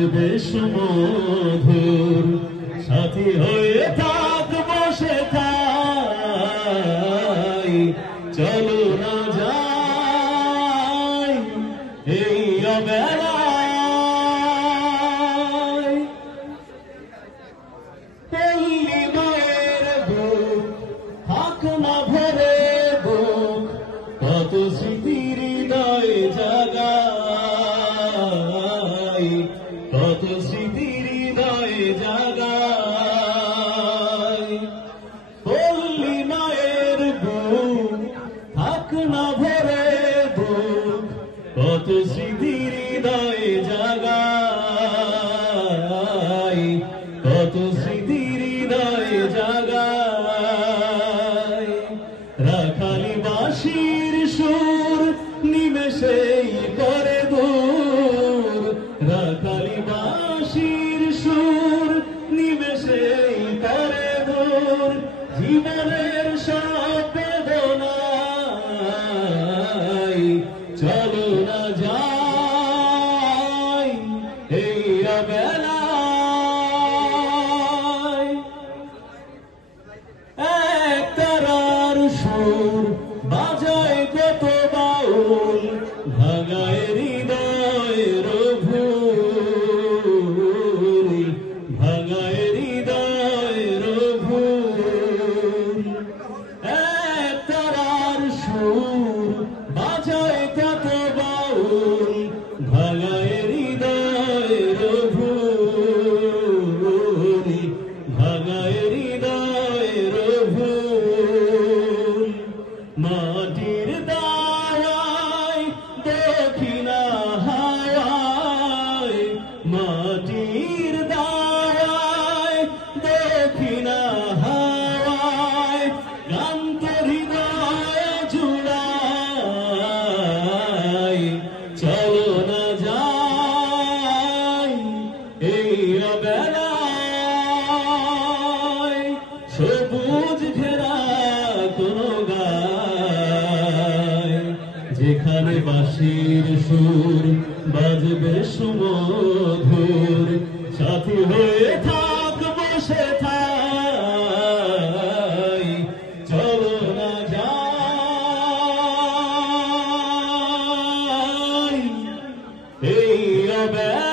বাজবে সুমধুর সাথী হয়ে থাকবো সেথায় চলো না যাই এই অবেলায় পল্লী মায়ের বুক থাক না ভরে বুক কত স্মৃতির হৃদয়ে জাগাই কত স্মৃতির হৃদয়ে জাগাই পল্লী মায়ের বুক থাক না ভরে বুক কত স্মৃতির হৃদয়ে জাগাই কত স্মৃতির হৃদয়ে জাগাই রাখালি বাঁশির সুর নিমেষেই করে দূর রাখালি বাঁশির সুর নিমেষেই করে দূর জীবনের সব বেদনায় চলো না যাই এই অবেলায় এক তারার সুর বাজায় কত বাউল ভাঙায় হৃদয়ের ভুল ভাঙায় হৃদয়ের ভুল এক তারার সুর বাজায় কত বাউল ভাঙায় হৃদয়ের ভুল ভাঙায় হৃদয়ের ভুল মাটির দাওয়ায় দক্ষিণা হাওয়ায় মাটির দাওয়ায় দক্ষিণা হাওয়ায় ক্লান্ত হৃদয় জুড়াই চলো না যাই এই অবেলায় সবুজ ঘেরা কোনো গায় যেখানে বাঁশির সুর বাজবে সুমধুর সাথী হয়ে থাকবো সেথায় চলো না যাই এই অবেলায়।